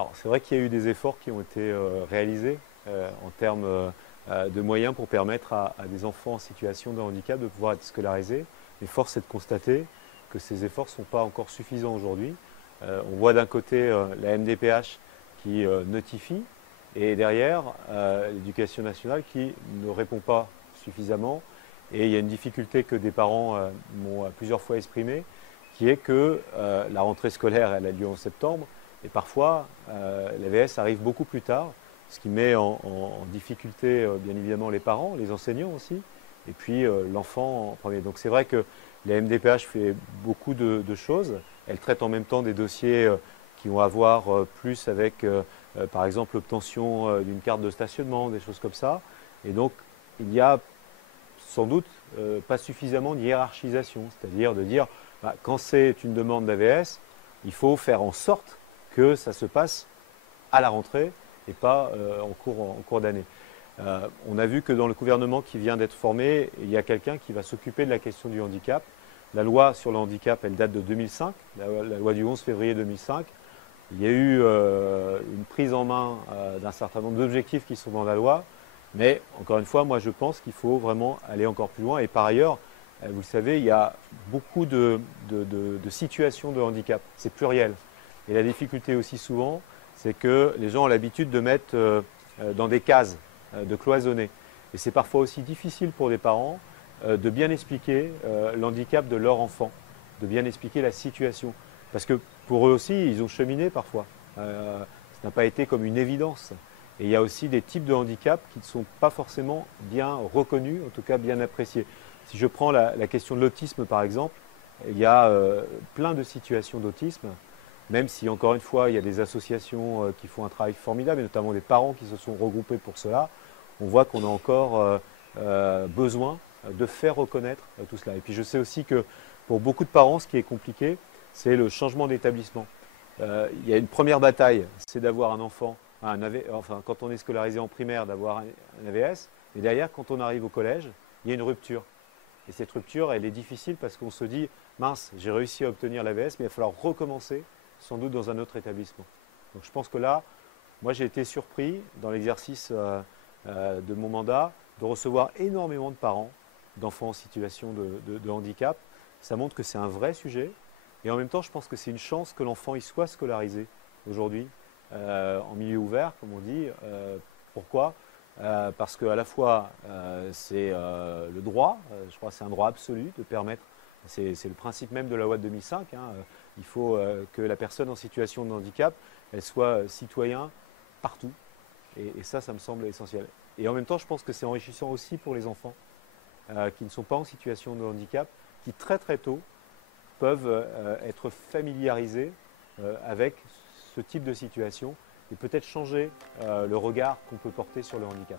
Alors c'est vrai qu'il y a eu des efforts qui ont été réalisés en termes de moyens pour permettre à des enfants en situation de handicap de pouvoir être scolarisés. Mais force est de constater que ces efforts ne sont pas encore suffisants aujourd'hui. On voit d'un côté la MDPH qui notifie et derrière l'éducation nationale qui ne répond pas suffisamment. Et il y a une difficulté que des parents m'ont plusieurs fois exprimée, qui est que la rentrée scolaire elle a lieu en septembre et parfois l'AVS arrive beaucoup plus tard, ce qui met en difficulté bien évidemment les parents, les enseignants aussi, et puis l'enfant en premier. Donc c'est vrai que la MDPH fait beaucoup de choses. Elle traite en même temps des dossiers qui vont avoir plus avec, par exemple, l'obtention d'une carte de stationnement, des choses comme ça. Et donc, il y a sans doute pas suffisamment de hiérarchisation, c'est-à-dire de dire, bah, quand c'est une demande d'AVS, il faut faire en sorte que ça se passe à la rentrée et pas en cours d'année. On a vu que dans le gouvernement qui vient d'être formé, il y a quelqu'un qui va s'occuper de la question du handicap. La loi sur le handicap, elle date de 2005, la loi du 11 février 2005. Il y a eu une prise en main d'un certain nombre d'objectifs qui sont dans la loi. Mais encore une fois, moi je pense qu'il faut vraiment aller encore plus loin. Et par ailleurs, vous le savez, il y a beaucoup de situations de handicap. C'est pluriel. Et la difficulté aussi souvent, c'est que les gens ont l'habitude de mettre dans des cases, de cloisonner. Et c'est parfois aussi difficile pour des parents de bien expliquer l'handicap de leur enfant, de bien expliquer la situation. Parce que pour eux aussi, ils ont cheminé parfois. Ça n'a pas été comme une évidence. Et il y a aussi des types de handicaps qui ne sont pas forcément bien reconnus, en tout cas bien appréciés. Si je prends la question de l'autisme par exemple, il y a plein de situations d'autisme, même si encore une fois il y a des associations qui font un travail formidable, et notamment des parents qui se sont regroupés pour cela, on voit qu'on a encore besoin de faire reconnaître tout cela. Et puis je sais aussi que pour beaucoup de parents, ce qui est compliqué, c'est le changement d'établissement. Il y a une première bataille, c'est d'avoir un enfant, enfin quand on est scolarisé en primaire, d'avoir un AVS, et derrière, quand on arrive au collège, il y a une rupture. Et cette rupture, elle est difficile parce qu'on se dit, mince, j'ai réussi à obtenir l'AVS, mais il va falloir recommencer, sans doute dans un autre établissement. Donc je pense que là, moi j'ai été surpris dans l'exercice de mon mandat de recevoir énormément de parents d'enfants en situation de handicap. Ça montre que c'est un vrai sujet. Et en même temps, je pense que c'est une chance que l'enfant y soit scolarisé aujourd'hui, en milieu ouvert, comme on dit. Pourquoi parce qu'à la fois, c'est le droit, je crois que c'est un droit absolu de permettre, c'est le principe même de la loi de 2005, hein, il faut que la personne en situation de handicap, elle soit citoyen partout. Et ça, ça me semble essentiel. Et en même temps, je pense que c'est enrichissant aussi pour les enfants qui ne sont pas en situation de handicap, qui très très tôt peuvent être familiarisés avec ce type de situation et peut-être changer le regard qu'on peut porter sur le handicap.